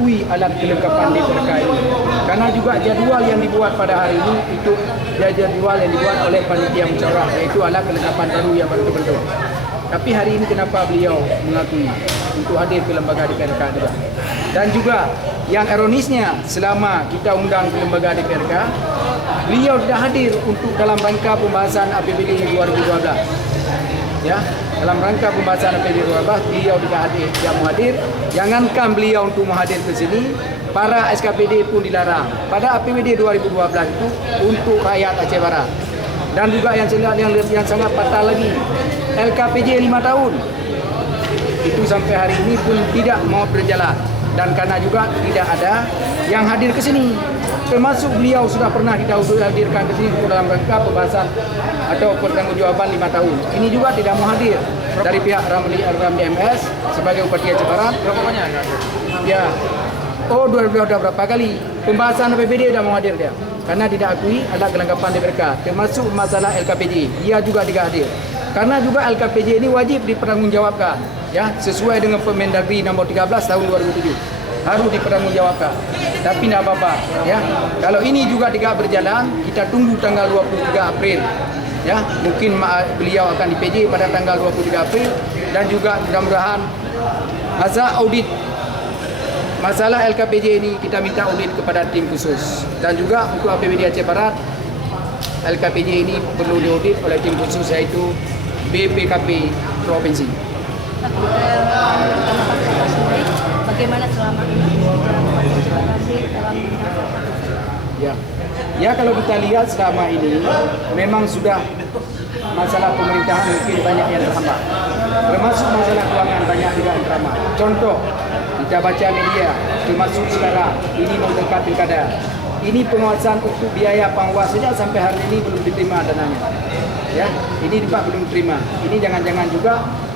akui alat kelengkapan DPRK ini. Karena juga jadual yang dibuat pada hari ini itu jadual yang dibuat oleh panitia musyawarah, yaitu alat kelengkapan baru yang baru terbentuk. Tapi hari ini kenapa beliau mengakui untuk hadir ke lembaga DPRK juga? Dan juga yang ironisnya, selama kita undang ke lembaga DPRK, beliau tidak hadir untuk dalam rangka pembahasan APBD 2012. Ya, dalam rangka pembahasan APBD 2012 beliau tidak hadir, tidak mau hadir. Jangankan beliau untuk menghadir ke sini, para SKPD pun dilarang. Pada APBD 2012 itu untuk rakyat Aceh Barat. Dan juga yang sangat fatal lagi, LKPJ 5 tahun itu sampai hari ini pun tidak mau berjalan. Dan karena juga tidak ada yang hadir ke sini, termasuk beliau sudah pernah kita hadirkan ke sini dalam rangka pembahasan atau pertanggungjawaban 5 tahun. Ini juga tidak mau hadir dari pihak Ramli MS sebagai Bupati Aceh Barat. Berapa banyak? Ya, oh sudah berapa kali pembahasan APBD sudah mau hadir dia, karena tidak akui alat kelengkapan DPRK, termasuk masalah LKPJ. Dia juga tidak hadir. Karena juga LKPJ ini wajib dipertanggungjawabkan, ya, sesuai dengan Permendagri nomor 13 tahun 2007. Harus dipertanggungjawabkan. Tapi tidak apa-apa, ya. Kalau ini juga tidak berjalan, kita tunggu tanggal 23 April. Ya, mungkin beliau akan di-PJ pada tanggal 23 April, dan juga mudah-mudahan hasil audit masalah LKPJ ini kita minta audit kepada tim khusus. Dan juga untuk APBD Aceh Barat, LKPJ ini perlu diaudit oleh tim khusus, yaitu BPKP Provinsi. Bagaimana selama ini dalam Ya, kalau kita lihat selama ini memang sudah masalah pemerintahan mungkin banyak yang terhambat, termasuk masalah keuangan banyak juga yang terhambat. Contoh, kita baca media, termasuk sekarang ini mau dekat pilkada. Ini penguasaan untuk biaya pengawas saja sampai hari ini belum diterima dananya. Ya, ini juga belum terima. Ini jangan-jangan juga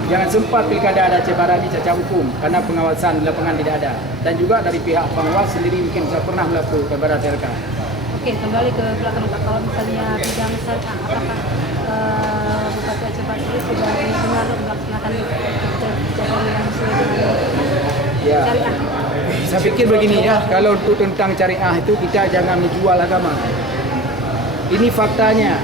jangan sempat pilkada Aceh Barat dicacat hukum karena pengawasan di lapangan tidak ada. Dan juga dari pihak pengawas sendiri mungkin sudah pernah melapor kepada TRK. Oke, kembali ke belakang Pak. Kalau misalnya bidang syariah, apakah Bupati Aceh Barat ini sudah benar melaksanakan kebijakan yang sesuai dengan syariah? Saya pikir begini ya, kalau untuk tentang syariah itu kita jangan menjual agama. Ini faktanya.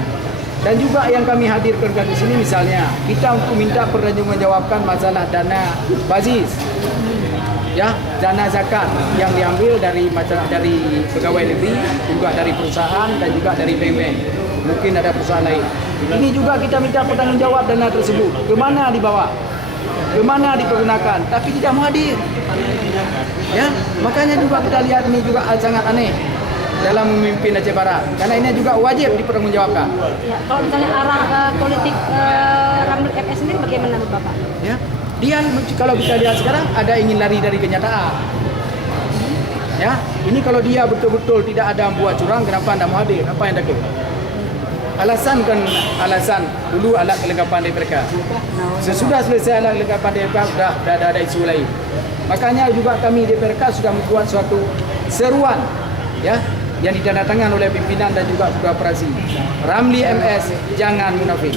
Dan juga yang kami hadirkan di sini misalnya, kita untuk minta pertanggungjawabkan masalah dana bazis. Ya, dana zakat yang diambil dari pegawai negeri, juga dari perusahaan dan juga dari bank-bank. Mungkin ada perusahaan lain. Ini juga kita minta pertanggungjawab dana tersebut. Kemana dibawa? Kemana dipergunakan? Tapi tidak mau hadir. Ya, makanya juga kita lihat ini juga sangat aneh dalam memimpin Aceh Barat, karena ini juga wajib dipertanggungjawabkan. Ya, kalau misalnya arah politik Ramli MS sendiri bagaimana Bapak? Ya, dia kalau kita lihat sekarang ada ingin lari dari kenyataan. Ya, ini kalau dia betul-betul tidak ada buat curang, kenapa anda mau hadir? Apa yang takut? Alasan dulu alat kelengkapan DPRK. Sesudah selesai alat kelengkapan DPRK sudah ada isu lain. Makanya juga kami DPRK sudah membuat suatu seruan, ya, yang ditandatangani oleh pimpinan dan juga korporasi. Ramli MS jangan munafik.